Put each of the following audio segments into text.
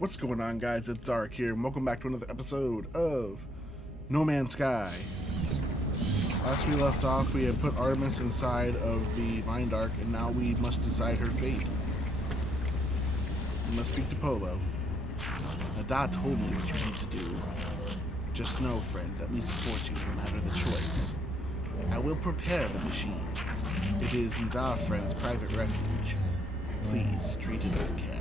What's going on, guys? It's Zark here, and welcome back to another episode of No Man's Sky. Last we left off, we had put Artemis inside of the Mind Ark, and now we must decide her fate. We must speak to Polo. Nada told me what you need to do. Just know, friend, that we support you no matter the choice. I will prepare the machine. It is Nada, friend's private refuge. Please treat it with care.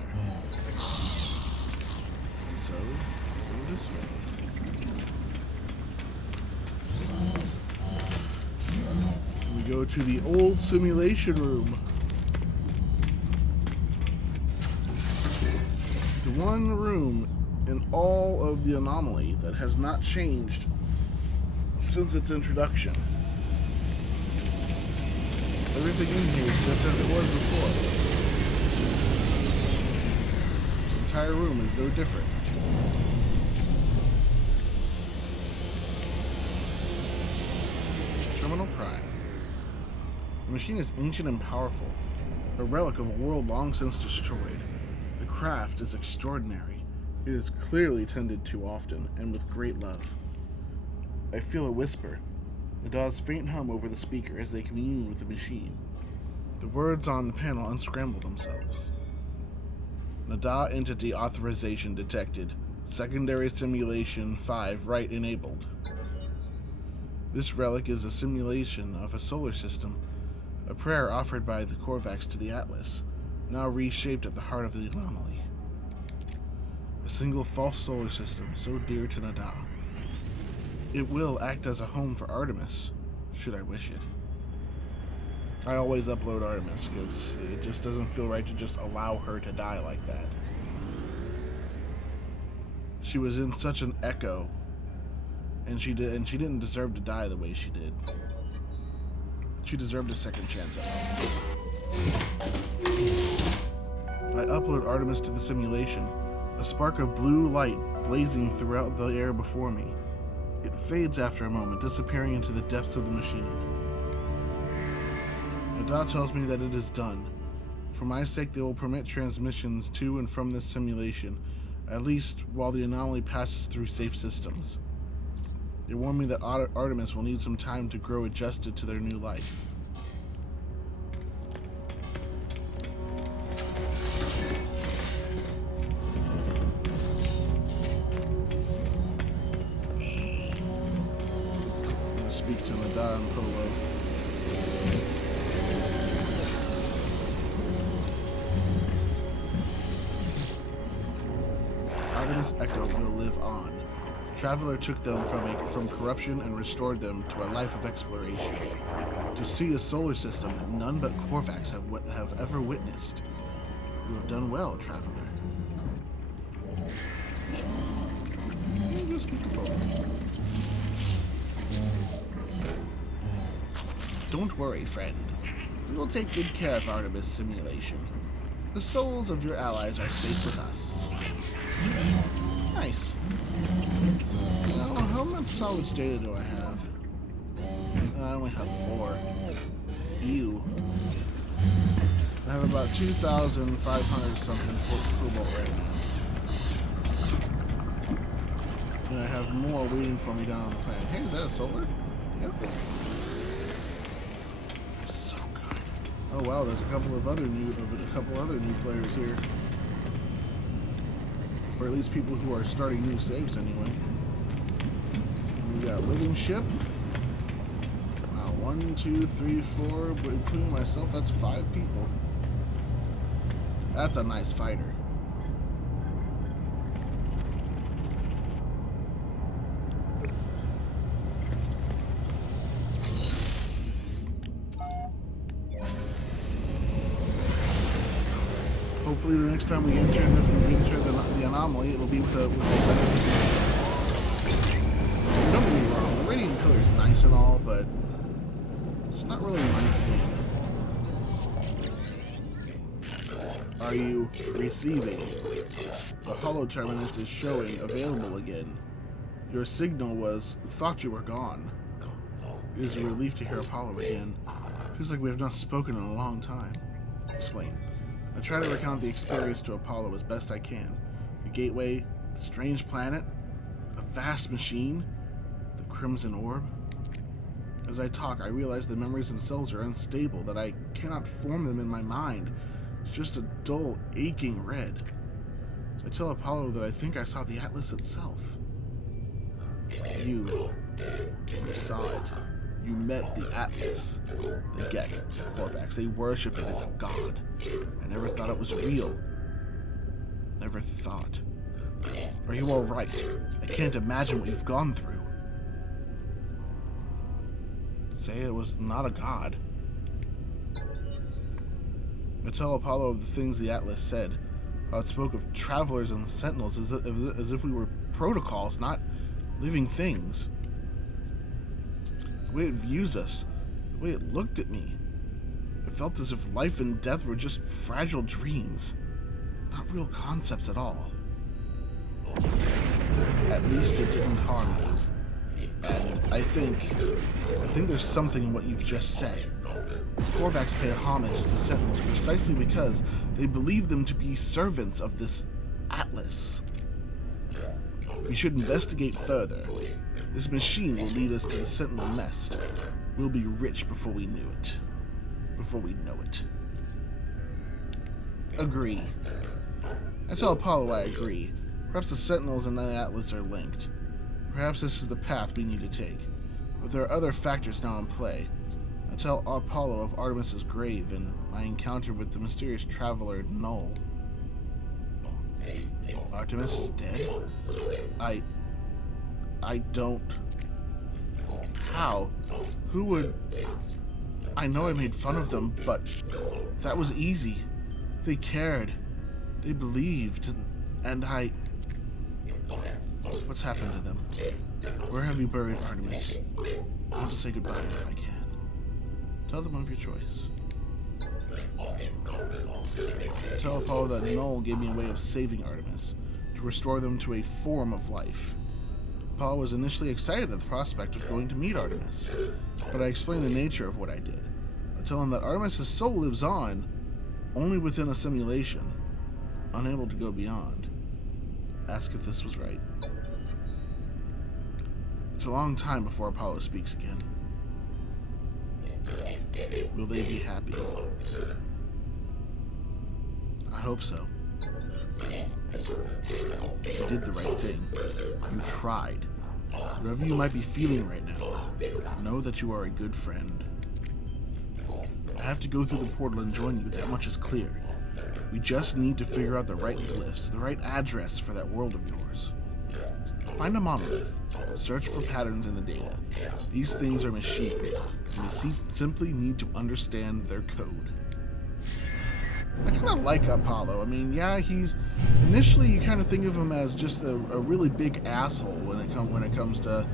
So, go this way. We go to the old simulation room. The one room in all of the anomaly that has not changed since its introduction. Everything in here is just as it was before. This entire room is no different. Terminal Prime. The machine is ancient and powerful, a relic of a world long since destroyed. The craft is extraordinary. It is clearly tended to often, and with great love. I feel a whisper, Nada's faint hum over the speaker as they commune with the machine. The words on the panel unscramble themselves. Nada Entity Authorization detected. Secondary Simulation 5 Right enabled. This relic is a simulation of a solar system, a prayer offered by the Korvax to the Atlas, now reshaped at the heart of the anomaly. A single false solar system so dear to Nada. It will act as a home for Artemis, should I wish it. I always upload Artemis because it just doesn't feel right to just allow her to die like that. She was in such an echo, and she didn't deserve to die the way she did. She deserved a second chance at it. I upload Artemis to the simulation, a spark of blue light blazing throughout the air before me. It fades after a moment, disappearing into the depths of the machine. Nada tells me that it is done. For my sake, they will permit transmissions to and from this simulation, at least while the anomaly passes through safe systems. They warn me that Artemis will need some time to grow adjusted to their new life. Speak to Nada and Polo. Artemis Echo will live on. Traveler took them from corruption and restored them to a life of exploration. To see a solar system that none but Korvax have ever witnessed. You have done well, Traveler. Just speak to Polo. Don't worry, friend. We will take good care of Artemis simulation. The souls of your allies are safe with us. Nice. Now, how much salvage data do I have? I only have 4. Ew. I have about 2,500 something cobalt right now. And I have more waiting for me down on the planet. Hey, is that a solar? Yep. Oh wow, there's a couple other new players here, or at least people who are starting new saves anyway. We got Living Ship. Wow, 1, 2, 3, 4, but including myself, that's 5 people. That's a nice fighter. Hopefully the next time we enter the anomaly, it'll be with a better. Don't get me wrong, the Radiant Pillar is nice and all, but it's not really my thing. Are you receiving? The Holo Terminus is showing available again. Your signal was thought you were gone. It is a relief to hear Apollo again. Feels like we have not spoken in a long time. Explain. I try to recount the experience to Apollo as best I can. The gateway, the strange planet, a vast machine, the crimson orb. As I talk, I realize the memories themselves are unstable, that I cannot form them in my mind. It's just a dull, aching red. I tell Apollo that I think I saw the Atlas itself. You saw it. You met the Atlas, the Gek, the Korvax. They worship it as a god. I never thought it was real. Never thought. Are you all right? I can't imagine what you've gone through. Say it was not a god. I tell Apollo of the things the Atlas said. How it spoke of travelers and sentinels as if we were protocols, not living things. The way it views us, the way it looked at me. I felt as if life and death were just fragile dreams, not real concepts at all. At least it didn't harm you. And I think there's something in what you've just said. Korvax pay homage to the Sentinels precisely because they believe them to be servants of this Atlas. We should investigate further. This machine will lead us to the Sentinel nest. We'll be rich before we know it. Agree. I tell Apollo I agree. Perhaps the Sentinels and the Atlas are linked. Perhaps this is the path we need to take. But there are other factors now in play. I tell Apollo of Artemis's grave and my encounter with the mysterious traveler Null. Artemis is dead? I don't... How? Who would... I know I made fun of them, but that was easy. They cared. They believed, and I... What's happened to them? Where have you buried Artemis? I want to say goodbye if I can. Tell them of your choice. Tell Apollo that Null gave me a way of saving Artemis, to restore them to a form of life. Apollo was initially excited at the prospect of going to meet Artemis, but I explained the nature of what I did. I tell him that Artemis' soul lives on, only within a simulation, unable to go beyond. Ask if this was right. It's a long time before Apollo speaks again. Will they be happy? I hope so. You did the right thing. You tried. Whatever you might be feeling right now, know that you are a good friend. I have to go through the portal and join you, that much is clear. We just need to figure out the right glyphs, the right address for that world of yours. Find a monolith. Search for patterns in the data. These things are machines, and we simply need to understand their code. I kind of like Apollo. I mean, yeah, he's... Initially, you kind of think of him as just a really big asshole when it comes to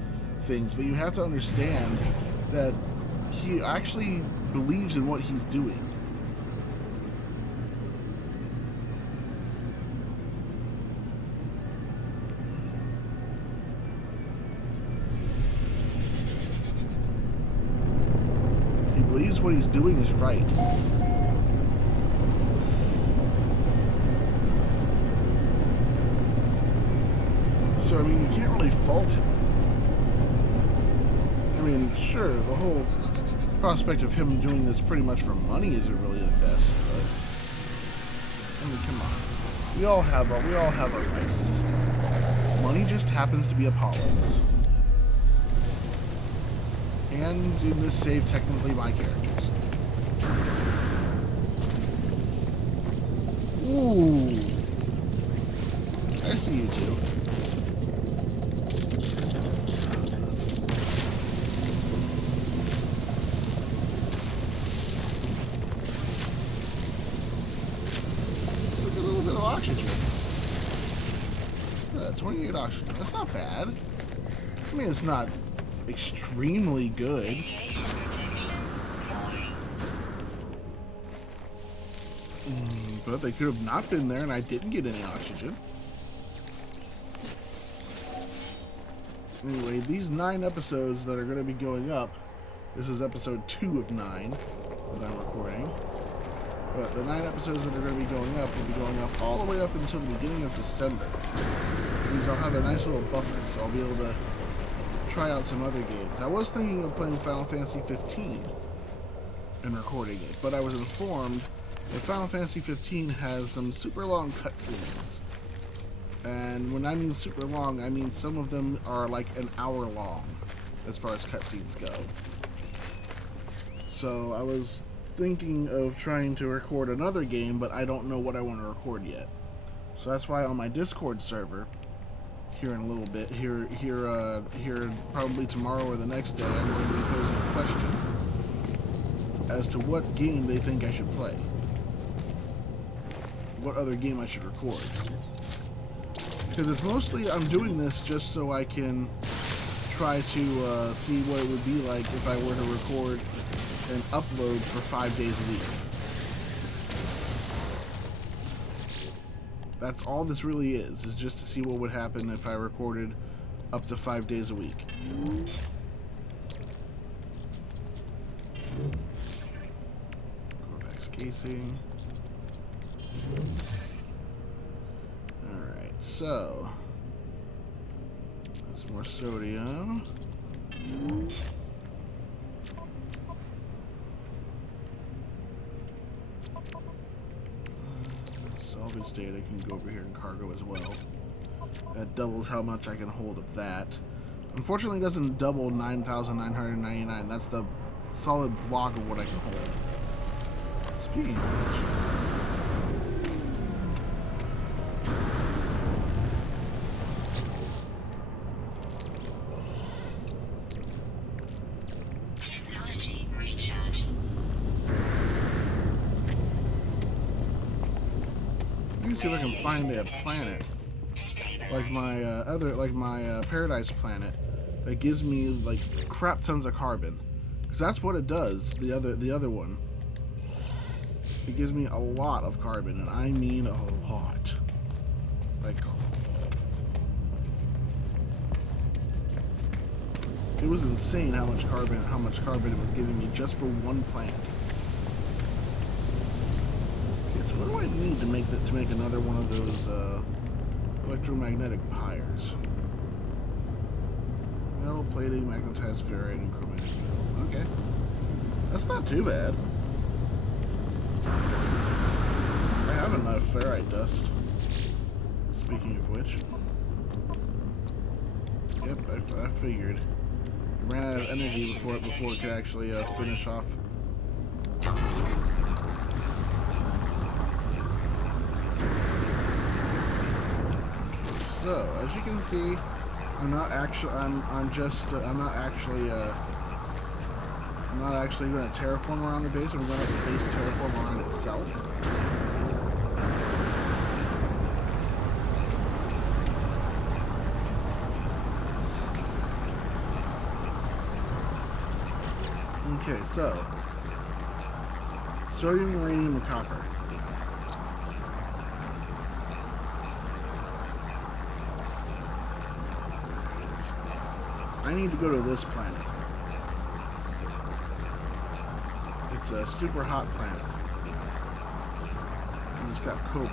things, but you have to understand that he actually believes in what he's doing. He believes what he's doing is right. So, I mean, you can't really fault him. I mean, sure, the whole prospect of him doing this pretty much for money isn't really the best, but... I mean, come on. We all have our vices. Money just happens to be Apollo's. And in this save, technically my characters. Ooh. I see you two. Look, a little bit of oxygen. 28 oxygen. That's not bad. I mean, it's not extremely good. But they could have not been there and I didn't get any oxygen. Anyway, these 9 episodes that are going to be going up, this is episode 2 of 9 that I'm recording. But the 9 episodes that are going to be going up will be going up all the way up until the beginning of December. Which means I'll have a nice little buffer, so I'll be able to try out some other games. I was thinking of playing Final Fantasy 15 and recording it, but I was informed that Final Fantasy 15 has some super long cutscenes. And when I mean super long, I mean some of them are like an hour long as far as cutscenes go. So I was thinking of trying to record another game, but I don't know what I want to record yet. So that's why on my Discord server, here in a little bit, here probably tomorrow or the next day, I'm going to be posing a question as to what game they think I should play. What other game I should record. Because it's mostly, I'm doing this just so I can try to see what it would be like if I were to record and upload for 5 days a week. That's all this really is just to see what would happen if I recorded up to 5 days a week. Corvax casing. Alright, so there's more sodium. Salvage data can go over here in cargo as well. That doubles how much I can hold of that. Unfortunately, it doesn't double 9,999. That's the solid block of what I can hold. Speaking of which, see if I can find a planet like my Paradise planet that gives me like crap tons of carbon, because that's what it does. The other one, it gives me a lot of carbon, and I mean a lot. Like, it was insane how much carbon it was giving me just for one planet. What do I need to make another one of those electromagnetic pyres? Metal plating, magnetized ferrite, and chromatic metal. Okay, that's not too bad. I have enough ferrite dust. Speaking of which, yep, I figured. It ran out of energy before it could actually finish off. So, as you can see, I'm not actually going to terraform around the base. I'm going to let the base terraform around itself. Okay, so sodium, uranium, and copper. I need to go to this planet. It's a super hot planet. It's got cobalt.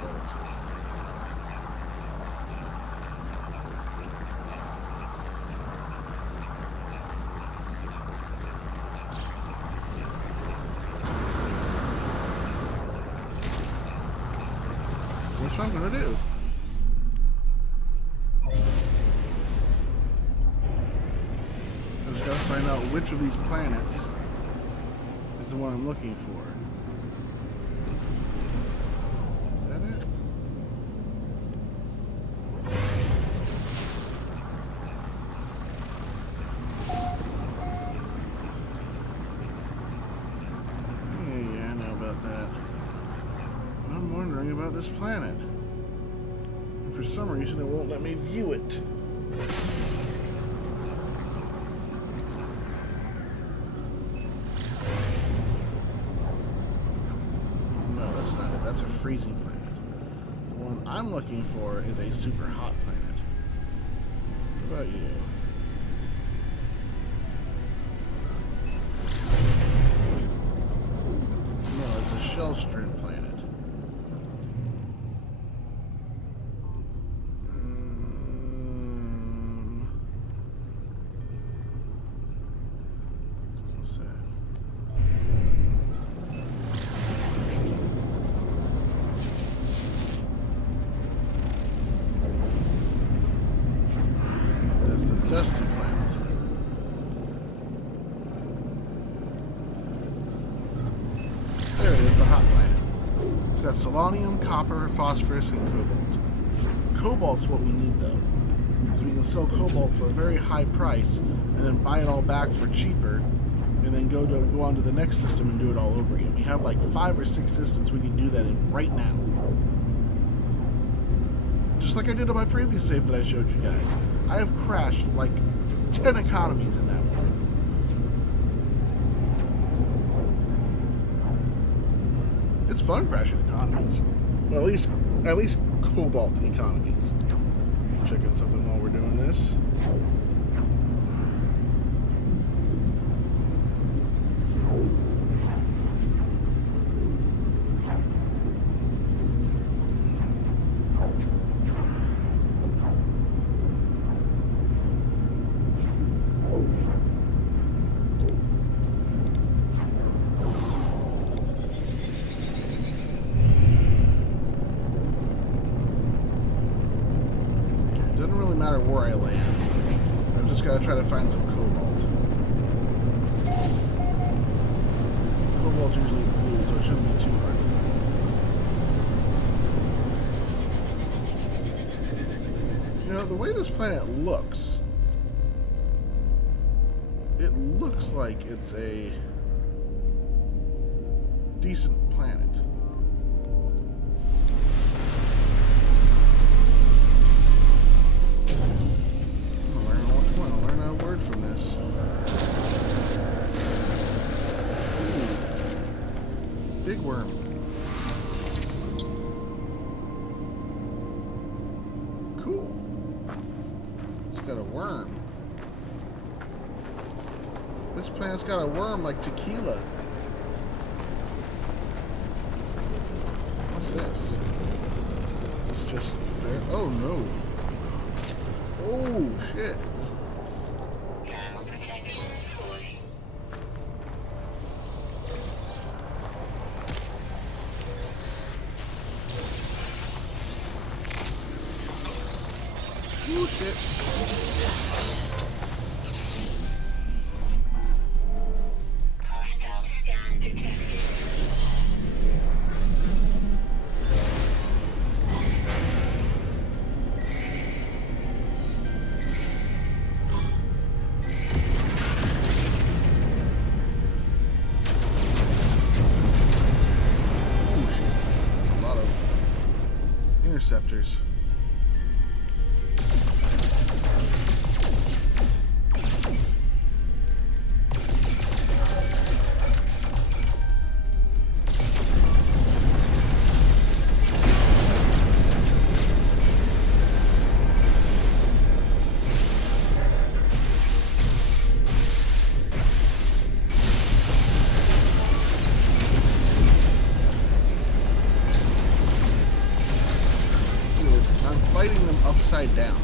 That's what I'm gonna do. Find out which of these planets is the one I'm looking for. Is that it? Yeah, I know about that. I'm wondering about this planet. And for some reason it won't let me view it. That's a freezing planet. The one I'm looking for is a super hot planet. What about you? No, it's a shell strewn planet. got selenium, copper, phosphorus, and cobalt. Cobalt's what we need, though, because we can sell cobalt for a very high price and then buy it all back for cheaper, and then go on to the next system and do it all over again. We have like 5 or 6 systems we can do that in right now. Just like I did on my previous save that I showed you guys. I have crashed like 10 economies in that one. It's fun crashing economies. Well, at least cobalt economies. Checking something while we're doing this. Matter where I land. I've just got to try to find some cobalt. Cobalt's usually blue, so it shouldn't be too hard to find. You know, the way this planet looks, it looks like it's a decent planet. From this. Ooh. Big worm. Cool. It's got a worm. This planet's got a worm like tequila. What's this? It's just fair. Oh no. Oh shit. Oh shit. Hostile scan detected. A lot of interceptors. Fighting them upside down.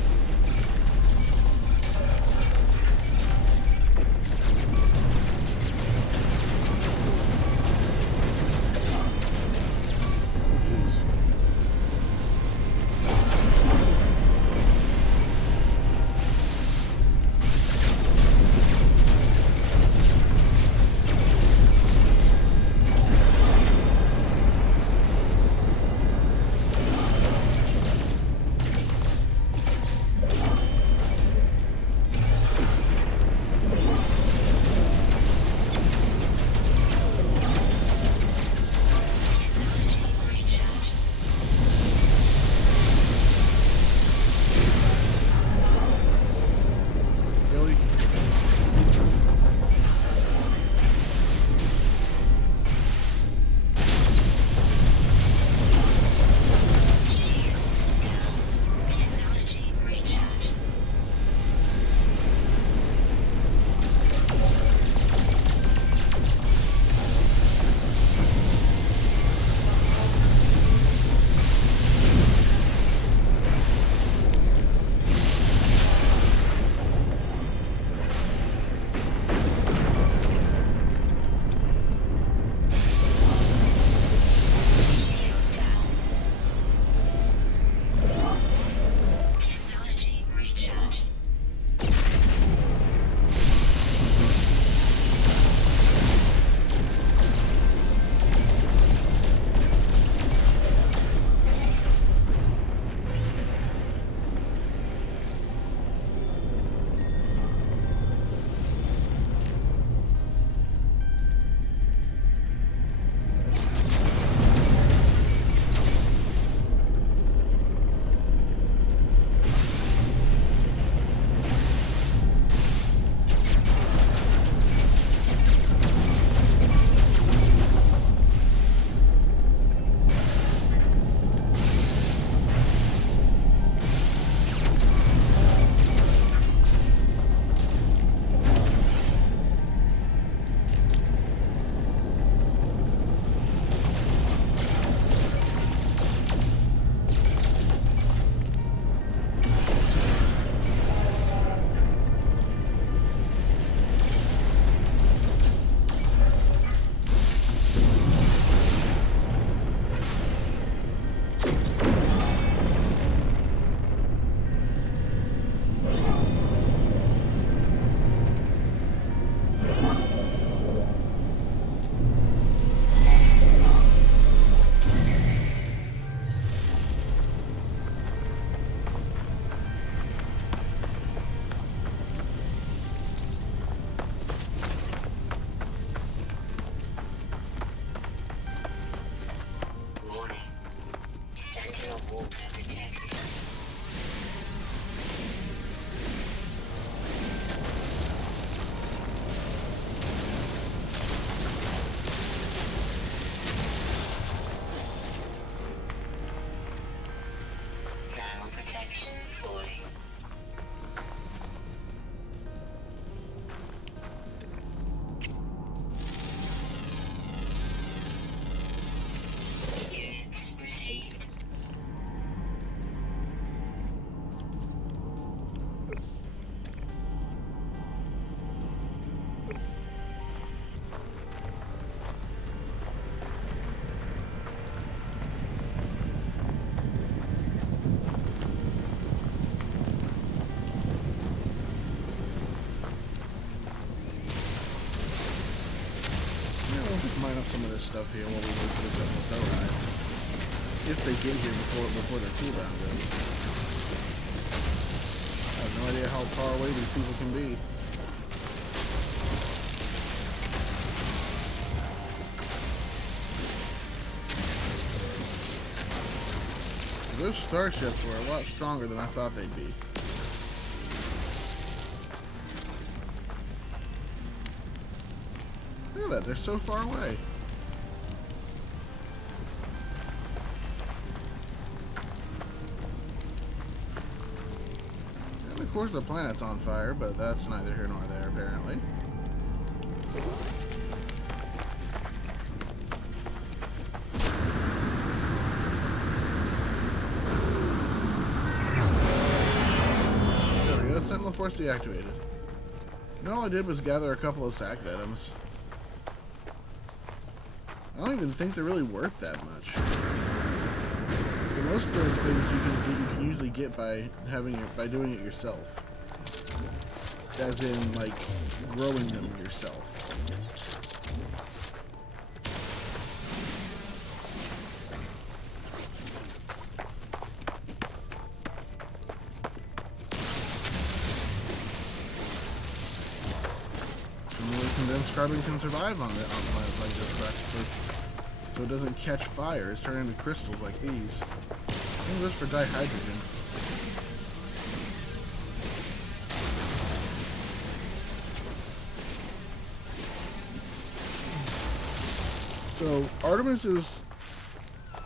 Mine up some of this stuff here while we wait for the Zephyr to arrive. If they get here before their cooldown goes. I have no idea how far away these people can be. Those starships were a lot stronger than I thought they'd be. Look at that, they're so far away. And of course the planet's on fire, but that's neither here nor there apparently. There we go, Sentinel Force deactivated. And all I did was gather a couple of sacked items. I don't even think they're really worth that much. But most of those things you can usually get by doing it yourself. As in, like, growing them yourself. Only condensed carbon can survive on planets like this, practically. So it doesn't catch fire. It's turned into crystals like these. I think this for dihydrogen. So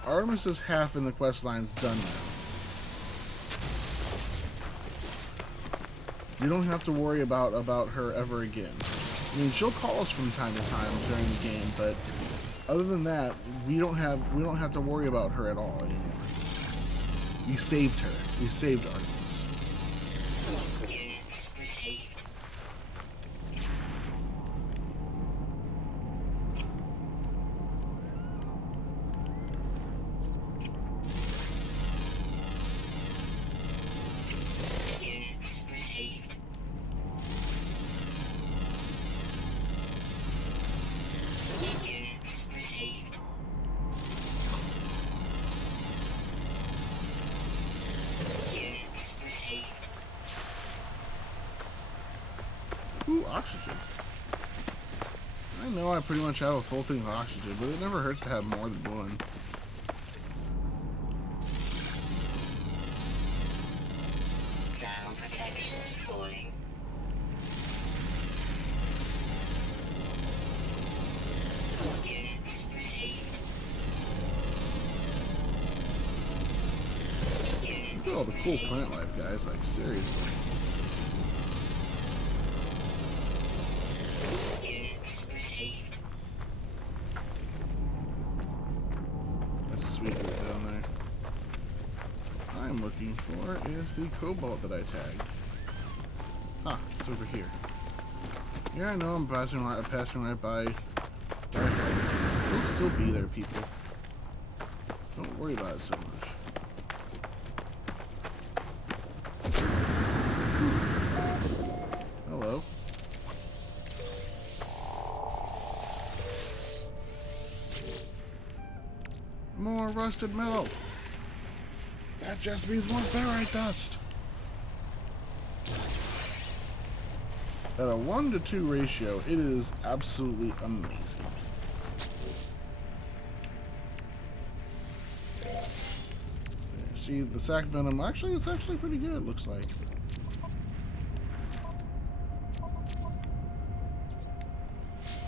Artemis's half in the quest line's done now. You don't have to worry about her ever again. I mean, she'll call us from time to time during the game, but other than that, we don't have to worry about her at all anymore. We saved her. We saved Artemis. Ooh, oxygen. I know I pretty much have a full thing of oxygen, but it never hurts to have more than one. Ground protection falling. Units received. Look at all the cool plant life, guys. Like, seriously. Looking for is the cobalt that I tagged. Ah, it's over here. Yeah, I know I'm passing right by. It'll still be there, people. Don't worry about it so much. Hello. More rusted metal. That just means more ferrite dust. At a 1-to-2 ratio, it is absolutely amazing. There's See, the sac venom, actually, it's actually pretty good, it looks like.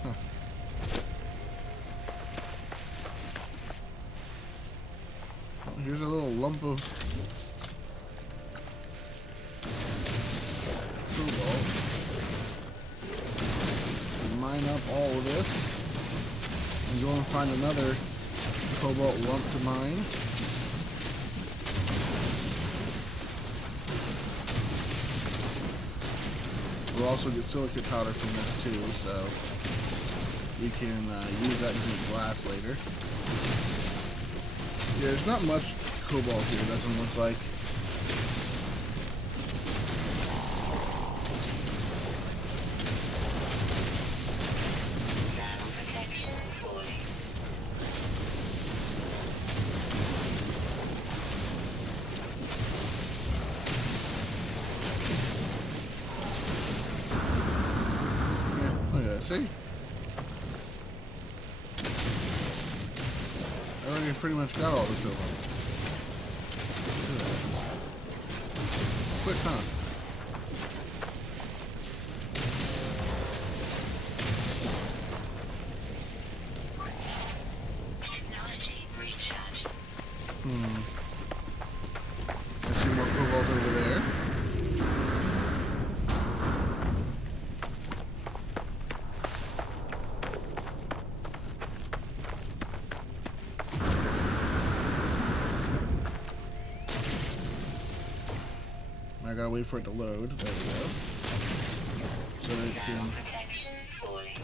Huh. Well, here's a little lump of cobalt. Mine up all of this and go and find another cobalt lump to mine. We'll also get silicate powder from this too, so we can use that to make glass later. Yeah, there's not much cobalt here, it doesn't look like. See? I already pretty much got all the cobalt. Look at that. Quick, huh? Technology recharge. I see more cobalt over there. I gotta wait for it to load. There we go. So that it can. Protection falling.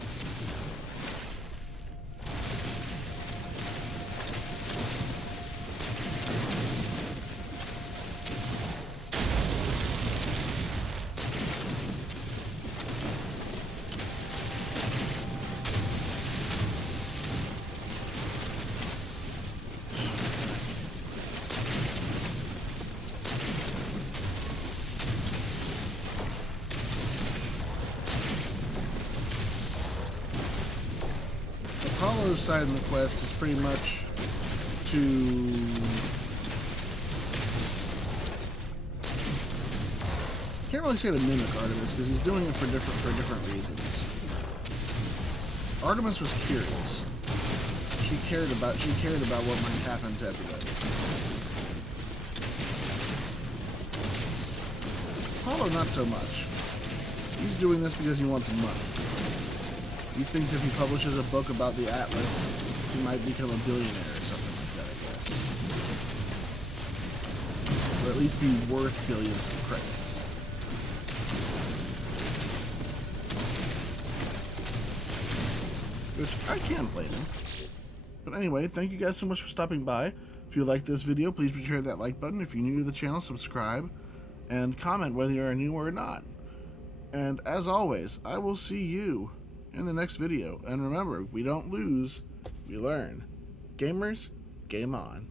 Apollo's side in the quest is pretty much to can't really say to mimic Artemis because he's doing it for different reasons. Artemis was curious. She cared about what might happen to everybody. Apollo not so much. He's doing this because he wants money. He thinks if he publishes a book about the Atlas, he might become a billionaire or something like that, I guess. Or at least be worth billions of credits. Which I can blame him. But anyway, thank you guys so much for stopping by. If you like this video, please be sure to hit that like button. If you're new to the channel, subscribe. And comment whether you're new or not. And as always, I will see you in the next video. And remember, we don't lose, we learn. Gamers, game on.